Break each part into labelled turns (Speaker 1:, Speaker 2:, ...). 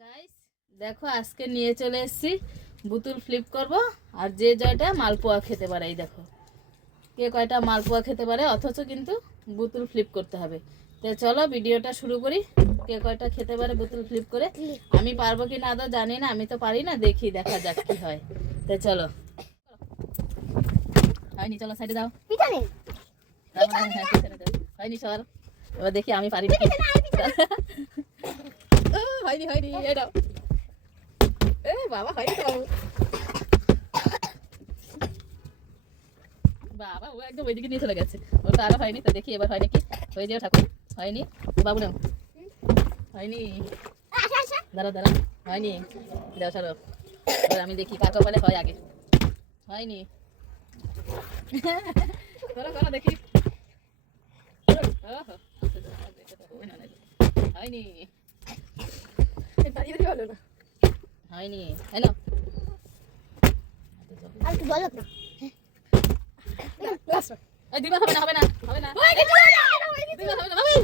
Speaker 1: Guys দেখো আজকে নিয়ে চলে এসেছি। বুতুল ফ্লিপ করব। আর যে জয়টা মালপোয়া খেতে পারে এই দেখো। কে কয়টা মালপোয়া খেতে পারে অথচ কিন্তু বুতুল ফ্লিপ করতে হবে। তো চলো ভিডিওটা শুরু করি। কে কয়টা খেতে পারে বুতুল ফ্লিপ করে। আমি পারব কি না আদৌ জানি না আমি তো পারি না দেখি দেখা যাক কি হয়। তো চলো। হয়নি চলো সাইডে দাও তারপরে হ্যাঁ, দাও। হয়নি সর এবার দেখি আমি পারি নাকি। হয়নি হয়নি এই দাও এ বাবা হয়নি বাবু বাবা ও একদম ওইদিকে নিয়ে চলে গেছে তো আরও হয়নি তো দেখি এবার হয় নাকি হয়ে যাও ঠাকুর হয়নি বাবু নাও হয়নি দাঁড়া দাঁড়া হয়নি দাও সরো এবার আমি দেখি কার কপালে হয় আগে হয়নি করো করো দেখি হয়নি।
Speaker 2: আর বলো না
Speaker 1: দিবা হবে না হবে না হবে না। দিবা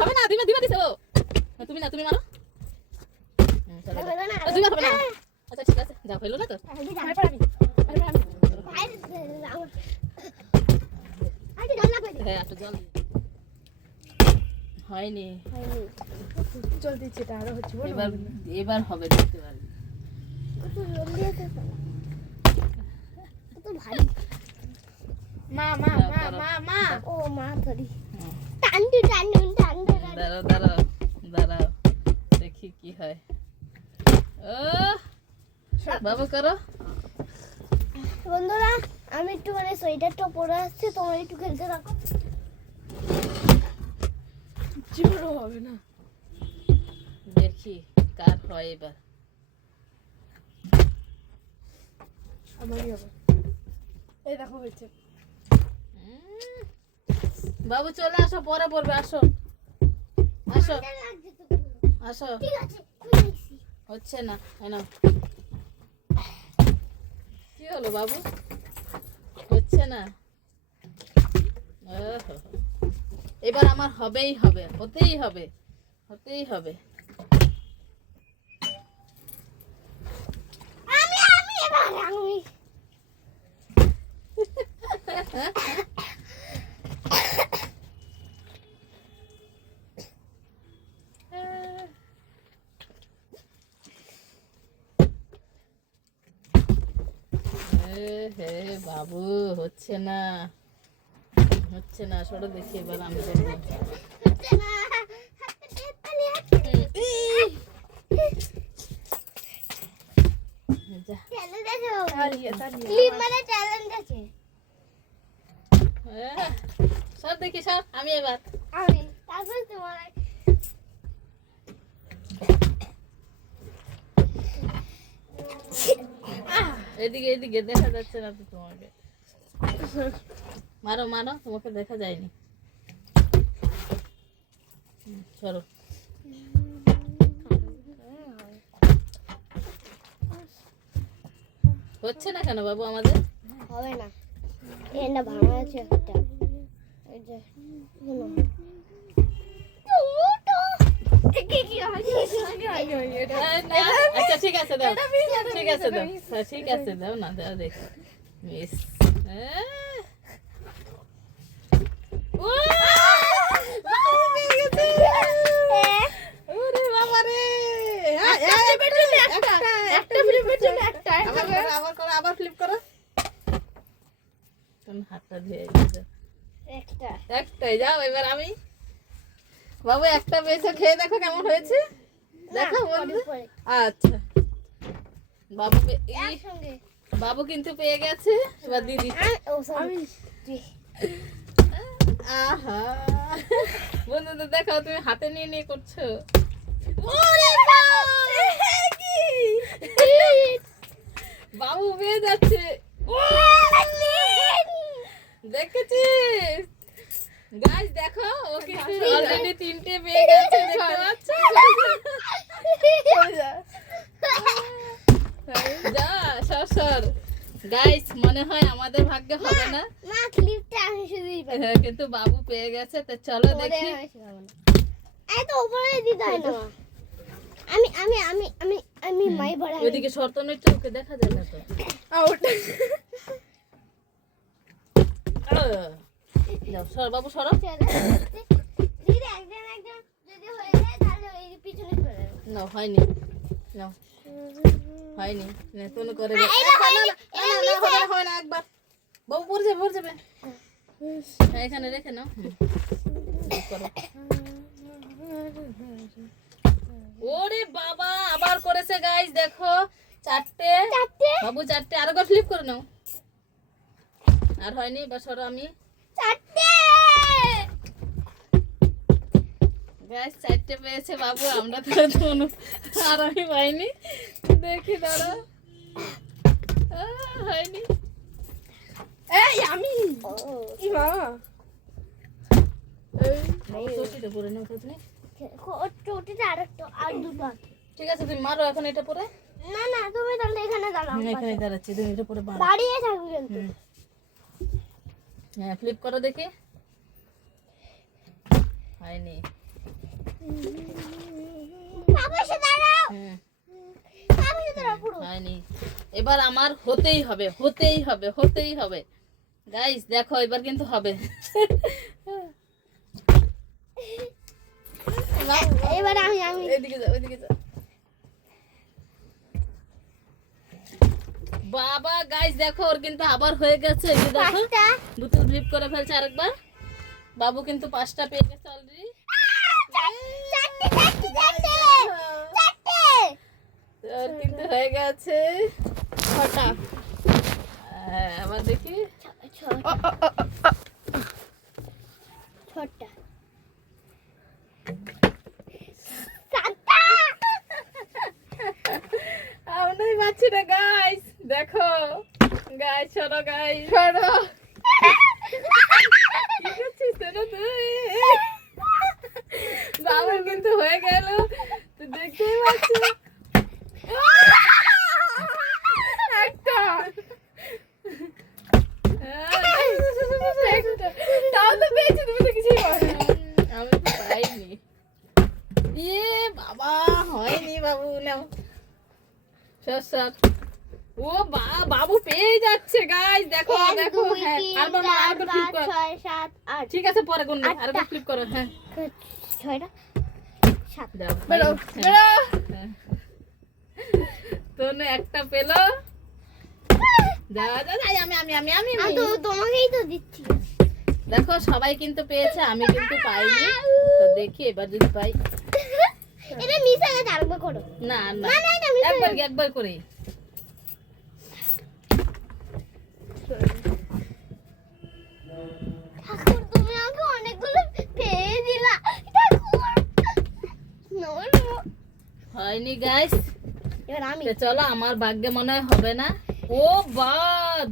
Speaker 1: হবে না দিবা দিবা দিছো হ্যাঁ, তুমি না তুমি মারো। ও, দিবা হবে না। আচ্ছা ঠিক আছে যাও হইল না তো? হ্যাঁ একটু জল। হয়নি।
Speaker 3: জল দিচ্ছি এটা আরও হচ্ছে
Speaker 1: এবার এবার হবে দেখতে পারবি।
Speaker 3: মা মা মা মা মা।
Speaker 2: ও মা ধরি। টান্ডু টান্ডু টান্ডু
Speaker 1: দাঁড়াও দাঁড়াও দাঁড়াও দেখি কি হয়। ও বাবু করো।
Speaker 2: বন্ধুরা আমি একটু মানে সোয়েটারটা পরে আসছি তোমার একটু খেলতে রাখো
Speaker 3: জীবনও হবে না।
Speaker 1: দেখি কার হয় এবার।
Speaker 3: আমারই হবে। এই দেখো হয়েছে।
Speaker 1: বাবু চলে আসো পরে পড়বে আসো। আসো। আসো। হচ্ছে না এনো কি হলো বাবু? হচ্ছে না? ওহো। এবার আমার হবেই হবে হতেই হবে হতেই হবে।
Speaker 2: আমি আমি এবার আমি।
Speaker 1: এ হে বাবু হচ্ছে না। হচ্ছে না, সরো দেখি এবার আমি সর দেখি, সর, আমি এবার। এদিকে এদিকে, দেখা যাচ্ছে না তো তোমাকে। মারো মারো তোমাকে দেখা যায়নি। সরো হচ্ছে না কেন বাবু আমাদের?
Speaker 2: হবে না। এটা ভাঙা আছে একটা।
Speaker 1: আচ্ছা ঠিক আছে দাও। ঠিক আছে দাও। হ্যাঁ, ঠিক আছে দাও। না দাও দেখি। মিস! হ্যাঁ, একটা, একটা flip করছ? আবার আবার করো। তোমার হাতটা একটাই যাও এবার আমি বাবু একটা পেয়েছ খেয়ে দেখো কেমন হয়েছে দেখো আচ্ছা বাবু বাবু কিন্তু পেয়ে গেছে এবার দিদি আহা। বন্ধুদের দেখো তুমি হাতে নিয়ে নিয়ে করছ। বাবু! পেয়ে যাচ্ছে। দেখেছিস? গাছ দেখো ও কিন্তু অলরেডি তিনটে পেয়ে গেছে দেখতে পাচ্ছ? যা সর সর। গাইস মনে হয় আমাদের ভাগ্যে হবে না।
Speaker 2: আমি শুধুই পাই
Speaker 1: হ্যাঁ, কিন্তু বাবু পেয়ে গেছে তো চলো দেখি।
Speaker 2: এই তো উপরে দিতে হয় না আমি আমি আমি আমি আমি এবার আমি-
Speaker 1: ওইদিকে শর্তন একটু ওকে দেখা যায় না তো।
Speaker 3: আউট
Speaker 1: যাও সর বাবু সরো।
Speaker 2: দিদি একজন একজন যদি হয়ে যায় তাহলে ওই পিছনে চলে
Speaker 1: না হয়নি। না হয়নি। না তুমি করে না, না, না, না, হয় না, একবার। বাবু পড়ে যাবে পড়ে যাবে। হ্যাঁ, এখানে রেখে নাও। করো। ওরে বাবা আবার করেছে গাইস দেখো। চারটে। বাবু চারটে। আরও করে ফ্লিপ করে নাও। আর হয়নি এবার সরো আমি।
Speaker 2: চারটে।
Speaker 1: গাইস চারটে পেয়েছে বাবু আমরা তো ধনু আর আমি পাইনি। দেখি দাঁড়া হয়নি।
Speaker 3: এই আমি।
Speaker 2: ও
Speaker 3: কি
Speaker 2: আর দুটো আছে।
Speaker 1: ঠিক আছে তুমি মারো এখন এটা পরে।
Speaker 2: না না তুমি তাহলে এখানে দাঁড়াও
Speaker 1: এখানে দাঁড়াচ্ছি তুমি এটা পরে
Speaker 2: দাঁড়িয়ে থাকবে কিন্তু।
Speaker 1: হ্যাঁ ফ্লিপ করো দেখি। হয়নি। এবার আমার হতেই হবে হতেই হবে হতেই হবে। গাইস দেখো এবার কিন্তু হবে।
Speaker 2: এবার আমি আমি।
Speaker 1: এদিকে যাও এদিকে যাও। বাবা গাইস দেখো ওর কিন্তু আবার হয়ে গেছে এই দেখো। বুতুল ফ্লিপ করে ফেলছে আরেকবার। বাবু কিন্তু পাঁচটা পেয়ে গেছে অলরেডি ওর কিন্তু হয়ে গেছে।
Speaker 3: ছটা
Speaker 1: হ্যাঁ, আবার দেখি।
Speaker 2: ছটা।
Speaker 1: আমরাই পাচ্ছি না গাইস দেখো। গাইস শোনো গাইস তুই? বাবুর কিন্তু হয়ে গেল। তুই দেখতেই পাচ্ছি
Speaker 3: একটা। তাও তো পেয়েছি কিছুই পারো
Speaker 1: আমি পাইনি ইয়ে বাবা হয়নি বাবু নাও সর সর ও বাবু পেয়ে যাচ্ছে গাইস দেখো দেখো হ্যাঁ
Speaker 2: তিন,
Speaker 1: আর বাবা আর ফ্লিপ কর। ঠিক আছে পরে কোন আর
Speaker 2: আটটা।
Speaker 1: ফ্লিপ করো হ্যাঁ
Speaker 2: ছয়টা, সাত।
Speaker 1: দাও
Speaker 3: বেরো
Speaker 1: হ্যাঁ,
Speaker 3: বেরো
Speaker 1: হ্যাঁ। একটা পেল দেখো সবাই কিন্তু পেয়েছে আমি কিন্তু পাইনি। তো দেখি এবার যদি পাই।
Speaker 2: এটা মিশে গেছে আরেকবার করো।
Speaker 1: না না।
Speaker 2: না না এটা মিশে
Speaker 1: একবার একবার করে।
Speaker 2: ঠাকুর তুমি আমাকে অনেকগুলো পেয়ে দিলা। ঠাকুর.
Speaker 1: হয়নি গাইস
Speaker 2: এবার আমি।
Speaker 1: চলো আমার ভাগ্যে মনে হয় হবে না। ও বা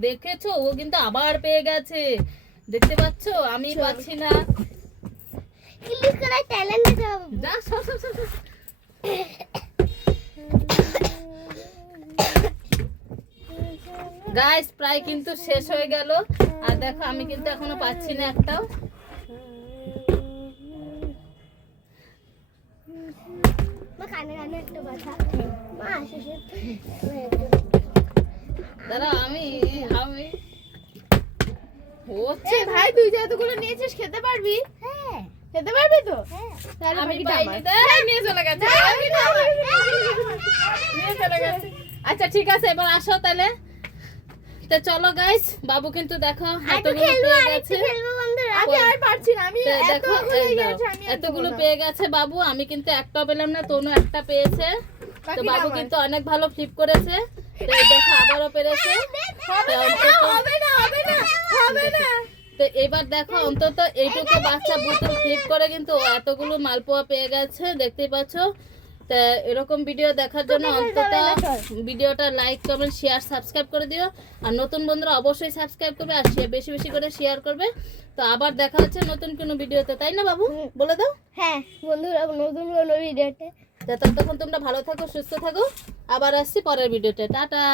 Speaker 1: দেখেছ? ও কিন্তু আবার পেয়ে গেছে। দেখতে পাচ্ছো? আমি পাচ্ছি না।
Speaker 2: করার ট্যালেন্ট
Speaker 1: যা সর। গাইস প্রায় কিন্তু শেষ হয়ে গেল। আর দেখো আমি কিন্তু এখনও পাচ্ছি না একটাও।
Speaker 2: মা কানে কানে একটা কথা মা
Speaker 1: দাদা আমি আমি।
Speaker 3: হচ্ছে ভাই তুই যে এতগুলো নিয়েছিস খেতে পারবি?
Speaker 2: হ্যাঁ।
Speaker 3: খেতে পারবি তো?
Speaker 2: হ্যাঁ।
Speaker 1: আমি। নিয়ে চলে গেছে। নিয়ে চলে গেছে। আচ্ছা ঠিক আছে এবার আসো তাহলে। তো চলো গাইস বাবু কিন্তু দেখো এতগুলো পেয়ে গেছে।
Speaker 3: আমি আর পারছি না আমি হয়ে
Speaker 1: এতগুলো। পেয়ে গেছে বাবু আমি কিন্তু একটা পেলাম না তনু একটা পেয়েছে। তো বাবু কিন্তু অনেক ভালো ফ্লিপ করেছে। তো দেখো আবারও পেরেছে। তো এবার দেখো অন্তত এইটুকু বাচ্চা বুতুল ফ্লিপ করে কিন্তু এতগুলো মালপোয়া পেয়ে গেছে দেখতেই পাচ্ছ। তা এরকম ভিডিও দেখার জন্য অন্তত ভিডিওটা লাইক কমেন্ট শেয়ার সাবস্ক্রাইব করে দিও। আর নতুন বন্ধুরা অবশ্যই সাবস্ক্রাইব করবে আর বেশি বেশি করে শেয়ার করবে। তো আবার দেখা হচ্ছে নতুন কোনো ভিডিওতে তাই না বাবু? বলে দাও।
Speaker 2: হ্যাঁ বন্ধুরা নতুন কোনো ভিডিওতে
Speaker 1: ততক্ষণ তোমরা ভালো থাকো সুস্থ থাকো। আবার আসছি পরের ভিডিওতে। টাটা!